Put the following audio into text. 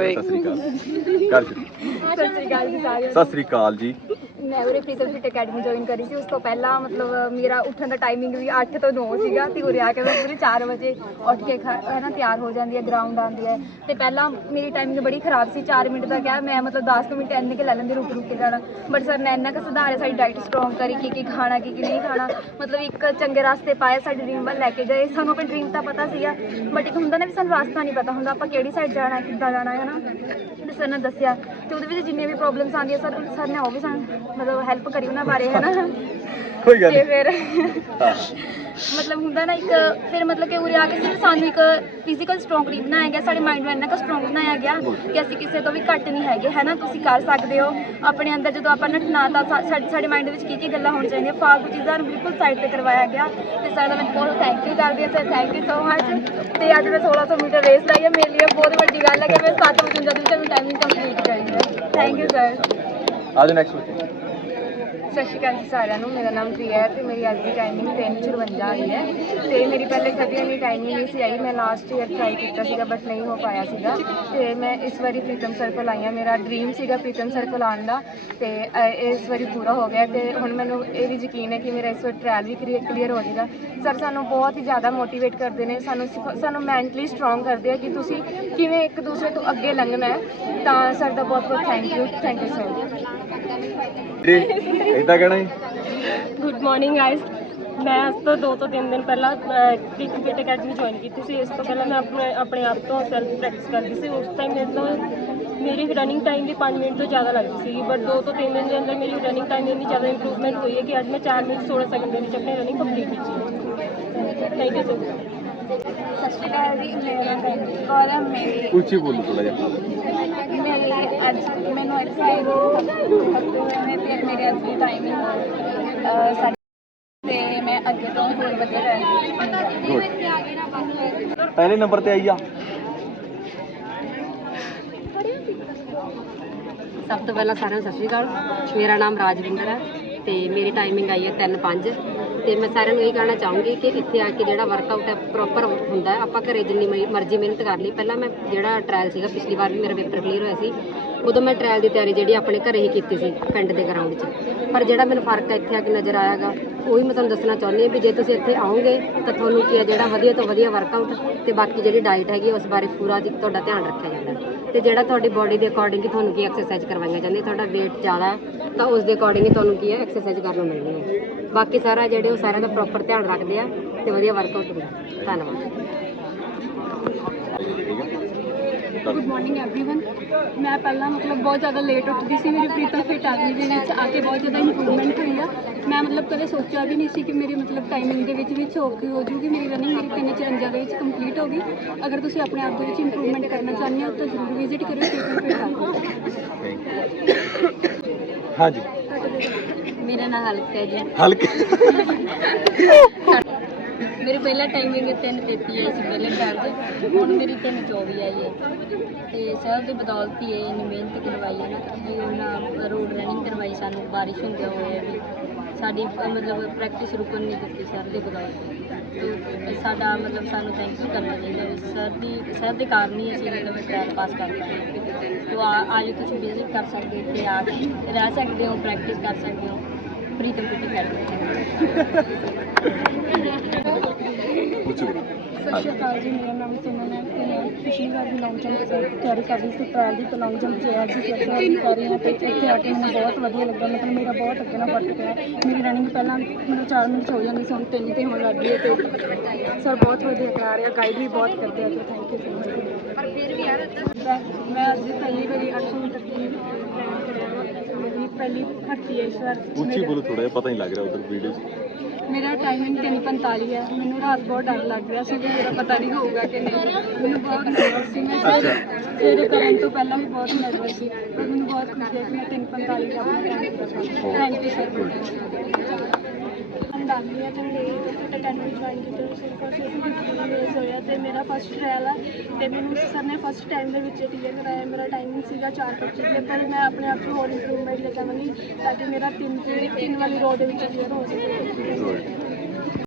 ਓਏ ਸਤਿ ਸ੍ਰੀ ਅਕਾਲ। ਕਰ ਸ਼ੁਰੂ। ਸਤਿ ਸ਼੍ਰੀ ਅਕਾਲ ਜੀ ਸਾਰਿਆਂ ਸਤਿ ਸ੍ਰੀ ਅਕਾਲ ਜੀ। ਮੈਂ ਉਰੇ ਪ੍ਰੀਤਮ ਫਿਟ ਅਕੈਡਮੀ ਜੁਆਇਨ ਕਰੀ ਸੀ। ਉਸ ਤੋਂ ਪਹਿਲਾਂ ਮਤਲਬ ਮੇਰਾ ਉੱਠਣ ਦਾ ਟਾਈਮਿੰਗ ਵੀ 8 ਤੋਂ 9 ਸੀਗਾ। ਤੇ ਉਰੇ ਆ ਕੇ ਮੈਂ ਪੂਰੇ 4 ਵਜੇ ਉੱਠ ਕੇ ਖਾ- ਹੈ ਨਾ, ਤਿਆਰ ਹੋ ਜਾਂਦੀ ਹੈ ਗਰਾਊਂਡ ਆਉਂਦੀ ਹੈ। ਤੇ ਪਹਿਲਾਂ ਮੇਰੀ ਟਾਈਮਿੰਗ ਬੜੀ ਖਰਾਬ ਸੀ। 4 ਮਿੰਟ ਦਾ ਕਿਹਾ, ਮੈਂ ਮਤਲਬ 10 ਕੁ ਮਿੰਟ ਇੰਨੇ ਕਿ ਲੈ ਲੈਂਦੀ ਰੁਕ ਰੁਕ ਕੇ ਜਾਣਾ। ਬਟ ਸਰ ਨੇ ਇੰਨਾ ਕੁ ਸੁਧਾਰਿਆ, ਸਾਡੀ ਡਾਈਟ ਸਟਰੋਂਗ ਕਰੀ, ਕੀ ਕੀ ਖਾਣਾ, ਕੀ ਕੀ ਨਹੀਂ ਖਾਣਾ। ਮਤਲਬ ਇੱਕ ਚੰਗੇ ਰਸਤੇ ਪਾਇਆ ਸਾਡੀ ਡ੍ਰੀਮ ਵੱਲ ਲੈ ਕੇ ਜਾਏ ਸਾਨੂੰ ਆਪਣੀ ਡ੍ਰੀਮ ਤਾਂ ਪਤਾ ਸੀਗਾ ਬਟ ਇੱਕ ਹੁੰਦਾ ਨਾ ਵੀ ਸਾਨੂੰ ਰਸਤਾ ਨਹੀਂ ਪਤਾ ਹੁੰਦਾ, ਆਪਾਂ ਕਿਹੜੀ ਸਾਈਡ ਜਾਣਾ, ਕਿੱਦਾਂ ਜਾਣਾ, ਹੈ ਨਾ। ਤੇ ਸਰ ਨੇ ਦੱਸਿਆ ਤੇ ਉਹਦੇ ਵਿੱਚ ਜਿੰਨੀਆਂ ਵੀ ਪ੍ਰੋਬਲਮਸ ਆਉਂਦੀਆਂ ਸਰ ਸਰ ਨੇ ਉਹ ਵੀ ਸਾਨੂੰ ਮਤਲਬ ਹੈਲਪ ਕਰੀ ਉਹਨਾਂ ਬਾਰੇ ਹੈ ਨਾ? ਕੋਈ ਗੱਲ ਤੇ ਨਹੀਂ। ਫਿਰ। ਮਤਲਬ ਹੁੰਦਾ ਨਾ ਇੱਕ ਫਿਰ ਮਤਲਬ ਕਿ ਉਰੇ ਆ ਕੇ ਸਿਰਫ ਸਾਨੂੰ ਇੱਕ ਫਿਜ਼ੀਕਲ ਸਟਰੋਂਗ ਨਹੀਂ ਬਣਾਇਆ ਗਿਆ ਸਾਡੇ ਮਾਈਂਡ ਨੂੰ ਇੰਨਾ ਕੁ ਸਟਰੋਂਗ ਬਣਾਇਆ ਗਿਆ ਕਿ ਅਸੀਂ ਕਿਸੇ ਤੋਂ ਵੀ ਘੱਟ ਨਹੀਂ ਹੈਗੇ ਹੈ ਨਾ? ਤੁਸੀਂ ਕਰ ਸਕਦੇ ਹੋ। ਆਪਣੇ ਅੰਦਰ ਜਦੋਂ ਆਪਾਂ ਨੱਠਣਾ ਤਾਂ ਸਾ- ਸਾਡੇ ਸਾਡੇ ਮਾਈਂਡ ਵਿੱਚ ਕੀ ਕੀ ਗੱਲਾਂ ਹੋਣ ਚਾਹੀਦੀਆਂ? ਫਾਲਤੂ ਚੀਜ਼ਾਂ ਨੂੰ ਬਿਲਕੁਲ ਸਾਈਡ ਤੇ ਕਰਵਾਇਆ ਗਿਆ। ਤੇ ਸਰ ਦਾ ਮੈਂ ਬਹੁਤ ਥੈਂਕ ਯੂ ਕਰਦੀ ਹਾਂ sir thank you so much ਤੇ ਅੱਜ ਮੈਂ 1600 ਮੀਟਰ ਰੇਸ ਲਾਈ ਹੈ ਮੇਰੇ ਲਈ ਬਹੁਤ ਵੱਡੀ ਗੱਲ ਹੈ ਕਿ ਮੈਂ 755 ਦਿਨ ਵਿੱਚ ਟਾਈਮਿੰਗ ਕੰਪਲੀਟ ਕਰੀ ਹੈ ਥੈਂਕ ਯੂ ਸਰ ਆ ਜਾਓ ਨੈਕਸਟ ਬੱਚੇ ਸਤਿ ਸ਼੍ਰੀ ਅਕਾਲ ਜੀ ਸਾਰਿਆਂ ਨੂੰ। ਮੇਰਾ ਨਾਮ ਪ੍ਰਿਆ ਹੈ ਤੇ ਮੇਰੀ ਅੱਜ ਦੀ ਟਾਈਮਿੰਗ 3:54 ਆਈ ਹੈ ਤੇ ਮੇਰੀ ਪਹਿਲੇ ਕਦੀ ਇੰਨੀ ਟਾਈਮਿੰਗ ਨਹੀਂ ਸੀ ਆਈ ਮੈਂ ਲਾਸਟ ਈਅਰ ਟਰਾਈ ਕੀਤਾ ਸੀਗਾ ਬਟ ਨਹੀਂ ਹੋ ਪਾਇਆ ਸੀਗਾ ਤੇ ਮੈਂ ਇਸ ਵਾਰੀ ਪ੍ਰੀਤਮ ਸਰ ਕੋਲ ਆਈ ਹਾਂ। ਮੇਰਾ ਡ੍ਰੀਮ ਸੀਗਾ ਪ੍ਰੀਤਮ ਸਰ ਕੋਲ ਆਉਣ ਦਾ ਤੇ ਅ, ਇਸ ਵਾਰੀ ਪੂਰਾ ਹੋ ਗਿਆ ਤੇ ਹੁਣ ਮੈਨੂੰ ਇਹ ਵੀ ਯਕੀਨ ਹੈ ਕਿ ਮੇਰਾ ਇਸ ਵਾਰ ਟ੍ਰਾਇਲ ਵੀ ਕਲੀਅਰ ਹੋ ਜਾਏਗਾ। ਸਰ ਸਾਨੂੰ ਬਹੁਤ ਹੀ ਜ਼ਿਆਦਾ ਮੋਟੀਵੇਟ ਕਰਦੇ ਨੇ ਸਾਨੂੰ ਸਿਖਾ- ਸਾਨੂੰ ਮੈਂਟਲੀ ਸਟਰੋਂਗ ਕਰਦੇ ਆ ਕਿ ਤੁਸੀਂ ਕਿਵੇਂ ਇੱਕ ਦੂਸਰੇ ਤੋਂ ਅੱਗੇ ਲੰਘਣਾ ਹੈ। ਤਾਂ ਸਰ ਦਾ ਬਹੁਤ ਬਹੁਤ thank you thank you sir ਵੀਰੇ ਇਦਾਂ ਕਹਿਣਾ ਜੀ ਗੁੱਡ ਮਾਰਨਿੰਗ ਗਾਇਸ ਮੈਂ ਅੱਜ ਤੋਂ 2 ਤੋਂ 3 ਦਿਨ ਪਹਿਲਾਂ ਕ੍ਰਿਕਟ ਅਕੈਡਮੀ ਜੁਆਇਨ ਕੀਤੀ ਸੀ। ਇਸ ਤੋਂ ਪਹਿਲਾਂ ਮੈਂ ਆਪਣੇ ਆਪਣੇ ਆਪ ਤੋਂ ਸੈਲਫ ਪ੍ਰੈਕਟਿਸ ਕਰਦੀ ਸੀ। ਉਸ ਟਾਈਮ ਮੇਰੇ ਤੋਂ ਮੇਰੀ ਰਨਿੰਗ ਟਾਈਮ ਵੀ 5 ਮਿੰਟ ਤੋਂ ਜ਼ਿਆਦਾ ਲੱਗਦੀ ਸੀ ਬਟ 2 ਤੋਂ 3 ਦਿਨ ਦੇ ਅੰਦਰ ਮੇਰੀ ਰਨਿੰਗ ਟਾਈਮ ਇੰਨੀ ਜ਼ਿਆਦਾ ਇੰਪਰੂਵਮੈਂਟ ਹੋਈ ਹੈ ਕਿ ਅੱਜ ਮੈਂ 4 ਮਿੰਟ 16 ਸੈਕਿੰਡ ਦੇ ਵਿੱਚ ਆਪਣੀ ਰਨਿੰਗ ਕੰਪਲੀਟ ਕੀਤੀ ਹੈ। ਥੈਂਕ ਯੂ ਸੋ ਮਚ ਸਤਿ ਸ਼੍ਰੀ ਅਕਾਲ ਜੀ ਮੇਰਾ ਨਾਮ ਹੈ। ਮੇਰੀ ਉੱਚੀ ਬੋਲੋ ਥੋੜਾ ਜਿਹਾ। ਮੇਰੀ ਅੱਜ ਮੈਨੂੰ ਐਕਸਰਸਾਈਜ਼ ਹਫ਼ਤੇ ਹੋਏ ਨੇ ਤੇ ਮੇਰੀ ਅੱਜ ਦੀ ਟਾਈਮਿੰਗ ਸਾਡੀ ਤੇ ਮੈਂ ਅੱਗੇ ਤੋਂ ਹੋਰ ਵਧੀਆ ਕਰਾਂਗੀ ਗੁੱਡ ਪਹਿਲੇ ਨੰਬਰ ਤੇ ਆਈ ਆ। ਸਭ ਤੋਂ ਪਹਿਲਾਂ ਸਾਰਿਆਂ ਨੂੰ ਸਤਿ ਸ਼੍ਰੀ ਅਕਾਲ। ਮੇਰਾ ਨਾਮ ਰਾਜਵਿੰਦਰ ਹੈ ਤੇ ਮੇਰੀ ਟਾਈਮਿੰਗ ਆਈ ਹੈ 3:05 ਤੇ ਮੈਂ ਸਾਰਿਆਂ ਨੂੰ ਇਹ ਕਹਿਣਾ ਚਾਹੂੰਗੀ ਕਿ ਇੱਥੇ ਆ ਕੇ ਜਿਹੜਾ ਵਰਕਆਊਟ ਹੈ ਪ੍ਰੋਪਰ ਹੁੰਦਾ ਹੈ। ਆਪਾਂ ਘਰੇ ਜਿੰਨੀ ਮਰਜ਼ੀ ਮਿਹਨਤ ਕਰ ਲਈ। ਪਹਿਲਾਂ ਮੈਂ ਜਿਹੜਾ ਟ੍ਰਾਇਲ ਸੀਗਾ, ਪਿਛਲੀ ਵਾਰ ਵੀ ਮੇਰਾ ਪੇਪਰ ਕਲੀਅਰ ਹੋਇਆ ਸੀ। ਉਦੋਂ ਮੈਂ ਟ੍ਰਾਇਲ ਦੀ ਤਿਆਰੀ ਜਿਹੜੀ ਆਪਣੇ ਘਰੇ ਹੀ ਕੀਤੀ ਸੀ, ਪਿੰਡ ਦੇ ਗਰਾਊਂਡ 'ਚ। ਪਰ ਜਿਹੜਾ ਮੈਨੂੰ ਫ਼ਰਕ ਇੱਥੇ ਆ ਕੇ ਨਜ਼ਰ ਆਇਆਗਾ, ਉਹੀ ਮੈਂ ਤੁਹਾਨੂੰ ਦੱਸਣਾ ਚਾਹੁੰਦੀ ਹਾਂ ਵੀ ਜੇ ਤੁਸੀਂ ਇੱਥੇ ਆਓਗੇ, ਤਾਂ ਤੁਹਾਨੂੰ ਕੀ ਹੈ ਜਿਹੜਾ ਵਧੀਆ ਤੋਂ ਵਧੀਆ ਵਰਕਆਊਟ ਤੇ ਬਾਕੀ ਜਿਹੜੀ ਡਾਈਟ ਹੈਗੀ ਉਸ ਬਾਰੇ ਪੂਰਾ ਤੁਹਾਡਾ ਧਿਆਨ ਰੱਖਿਆ ਜਾਂਦਾ। ਤੇ ਜਿਹੜਾ ਤੁਹਾਡੀ ਬਾਡੀ ਦੇ ਅਕੋਰਡਿੰਗ ਹੀ ਤੁਹਾਨੂੰ ਕੀ ਐਕਸਰਸਾਈਜ਼ ਕਰਵਾਈਆਂ ਜਾਂਦੀਆਂ, ਤੁਹਾਡਾ weight ਜ਼ਿਆਦਾ ਹੈ, ਤਾਂ ਉਸ ਦੇ ਅਕੋਰਡਿੰਗ ਹੀ ਤੁਹਾਨੂੰ ਕੀ ਹੈ ਐਕਸਰਸਾਈਜ਼ ਕਰਨ ਨੂੰ ਮਿਲਣੀ ਹੈ। ਬਾਕੀ ਸਾਰਾ ਜਿਹੜੇ ਉਹ ਸਾਰਿਆਂ ਦਾ ਪ੍ਰੋਪਰ ਧਿਆਨ ਰੱਖਦੇ ਆ ਤੇ ਵਧੀਆ ਵਰਕਆਊਟ ਹੁੰਦਾ। ਧੰਨਵਾਦ। ਠੀਕ ਹੈ ਗੁੱਡ ਮਾਰਨਿੰਗ एवरीवन ਮੈਂ ਪਹਿਲਾਂ ਮਤਲਬ ਬਹੁਤ ਜ਼ਿਆਦਾ ਲੇਟ ਉੱਠਦੀ ਸੀ ਮੇਰੀ ਪ੍ਰੀਤਮ ਫਿਟ ਆਦਮੀ ਦੇ ਵਿੱਚ ਆ ਕੇ ਬਹੁਤ ਜ਼ਿਆਦਾ ਇੰਪਰੂਵਮੈਂਟ ਹੋਈ ਆ ਮੈਂ ਮਤਲਬ ਕਦੇ ਸੋਚਿਆ ਵੀ ਨਹੀਂ ਸੀ ਕਿ ਮੇਰੀ ਮਤਲਬ ਟਾਈਮਿੰਗ ਦੇ ਵਿੱਚ ਵੀ ਚੌਕੀ ਹੋ ਜੂਗੀ ਮੇਰੀ ਰਨਿੰਗ ਮੇਰੀ 354 ਦੇ ਵਿੱਚ ਕੰਪਲੀਟ ਹੋ ਗਈ ਅਗਰ ਤੁਸੀਂ ਆਪਣੇ ਆਪ ਦੇ ਵਿੱਚ ਇੰਪਰੂਵਮੈਂਟ ਕਰਨਾ ਚਾਹੁੰਦੇ ਹੋ ਤਾਂ ਜ਼ਰੂਰ ਵਿਜ਼ਿਟ ਕਰਿਓ ਪ੍ਰੀਤਮ ਫਿਟ ਆਦਮੀ ਹਾਂਜੀ ਮੇਰਾ ਨਾਮ ਹਲਕਾ ਜੀ ਹਲਕੇ ਮੇਰੀ ਪਹਿਲਾ ਟਾਈਮਿੰਗ 3:33 ਆਈ ਸੀ ਪਹਿਲੇ ਟਾਈਮ 'ਤੇ ਹੁਣ ਮੇਰੀ 3:24 ਆਈ ਹੈ ਤੇ ਸਰ ਦੀ ਬਦੌਲਤ ਹੀ ਇਹ ਇੰਨੀ ਮਿਹਨਤ ਕਰਵਾਈ ਹੈ ਨਾ ਕਿ ਉਹਨਾਂ ਰੋਡ ਰਨਿੰਗ ਕਰਵਾਈ ਸਾਨੂੰ ਬਾਰਿਸ਼ ਹੁੰਦਿਆਂ ਹੋਇਆ ਵੀ। ਸਾਡੀ ਅ, ਮਤਲਬ ਪ੍ਰੈਕਟਿਸ ਰੁਕਣ ਨਹੀਂ ਦਿੱਤੀ ਸਰ ਦੇ ਬਦੌਲਤ। ਤੇ ਸਾਡਾ ਮਤਲਬ ਸਾਨੂੰ ਥੈਂਕ ਯੂ ਕਰਨਾ ਚਾਹੀਦਾ ਵੀ ਸਰ ਦੀ ਸਰ ਦੇ ਕਾਰਨ ਹੀ ਅਸੀਂ ਮਤਲਬ ਟ੍ਰਾਇਲ ਪਾਸ ਕਰ ਪਾਏ ਤੋ ਅੱਜ ਤੁਸੀਂ ਵਿਜ਼ਿਟ ਕਰ ਸਕਦੇ ਹੋ ਇੱਥੇ ਆ ਕੇ ਰਹਿ ਸਕਦੇ ਹੋ ਪ੍ਰੈਕਟਿਸ ਕਰ ਸਕਦੇ ਹੋ। ਪ੍ਰੀਤਮ ਪਿੱਟੀ ਕਰ ਸਤਿ ਸ਼੍ਰੀ ਅਕਾਲ ਜੀ ਮੇਰਾ ਨਾਮ ਸੁਮਨ ਹੈ ਤੇ ਮੈਂ ਪਿਛਲੀ ਵਾਰ ਵੀ ਲੌਂਗ ਜੰਪ ਤਿਆਰੀ ਕਰ ਰਹੀ ਸੀ ਟ੍ਰਾਇਲ ਦੀ ਤੇ ਲੌਂਗ ਜੰਪ ਚ ਅੱਜ ਫਿਰ ਤਿਆਰੀ ਕਰ ਰਹੀ ਹਾਂ ਤੇ ਇੱਥੇ ਆ ਕੇ ਮੈਨੂੰ ਬਹੁਤ ਵਧੀਆ ਲੱਗਾ ਮਤਲਬ ਮੇਰਾ ਬਹੁਤ ਅੱਗੇ ਨਾਲ ਫ਼ਰਕ ਪਿਆ ਮੇਰੀ ਰਨਿੰਗ ਪਹਿਲਾਂ ਮੈਨੂੰ 4 ਮਿੰਟ ਹੋ ਜਾਂਦੀ ਸੀ ਹੁਣ 3 ਤੇ ਹੋਣ ਲੱਗ ਗਈ ਹੈ ਤੇ ਸਰ ਬਹੁਤ ਵਧੀਆ ਕਰਾ ਰਿਹਾ ਗਾਈਡ ਵੀ ਬਹੁਤ ਕਰਦੇ ਆ ਤੇ ਥੈਂਕ ਯੂ ਸੋ ਮਚ ਪਰ ਫਿਰ ਵੀ ਯਾਰ ਮੈਂ ਅੱਜ ਪਹਿਲੀ ਵਾਰੀ 800 ਮੀਟਰ ਦੀ ਪਹਿਲੀ ਭਰਤੀ ਹੈ ਇਸ ਵਾਰ। ਉੱਚੀ ਬੋਲੋ ਥੋੜਾ ਜਿਹਾ ਪਤਾ ਨਹੀਂ ਲੱਗ ਰਿਹਾ ਉਧਰ ਵੀਡੀਓ 'ਚ। ਮੇਰਾ ਟਾਈਮਿੰਗ 3:45 ਹੈ। ਮੈਨੂੰ ਰਾਤ ਬਹੁਤ ਡਰ ਲੱਗ ਰਿਹਾ ਸੀ ਕਿ ਮੇਰਾ ਪਤਾ ਨਹੀਂ ਹੋਊਗਾ ਕਿ ਨਹੀਂ। ਮੈਨੂੰ ਬਹੁਤ ਨਰਵਸ ਸੀ ਮੈਂ। ਸਵੇਰੇ ਸਵੇਰੇ ਕਰਨ ਤੋਂ ਪਹਿਲਾਂ ਵੀ ਬਹੁਤ ਨਰਵਸ ਸੀ। ਪਰ ਮੈਨੂੰ ਬਹੁਤ ਖੁਸ਼ੀ ਹੈ ਕਿ ਮੈਂ 3:45 ਦਾ ਟਾਈਮ ਥੈਂਕ ਯੂ ਸਰ ਅੰਦਾਜ਼ੀ ਹੈ ਤੇ ਅਕੈਡਮੀ ਜੁਆਇਨ ਕੀਤੀ ਸੀ ਫਸਟ ਫਿਫਟੀਨ ਡੇਜ਼ ਹੋਇਆ ਤੇ ਮੇਰਾ ਫਸਟ ਟ੍ਰਾਇਲ ਹੈ ਤੇ ਮੈਨੂੰ ਸਰ ਨੇ ਫਸਟ ਟਾਈਮ ਦੇ ਵਿੱਚ ਕਲੀਅਰ ਕਰਾਇਆ, ਮੇਰਾ ਟਾਈਮਿੰਗ ਸੀਗਾ 4:25 ਦੇ ਪਰ ਮੈਂ ਆਪਣੇ ਆਪ 'ਚ ਹੋਰ ਇੰਪਰੂਵਮੈਂਟ ਲੈ ਕੇ ਆਵਾਂਗੀ ਤਾਂ ਕਿ ਮੇਰਾ ਤਿੰਨ ਤੇ ਤਿੰਨ ਵਾਲੀ ਰੋਡ ਦੇ ਵਿੱਚ ਕਲੀਅਰ ਹੋ ਸਕੇ।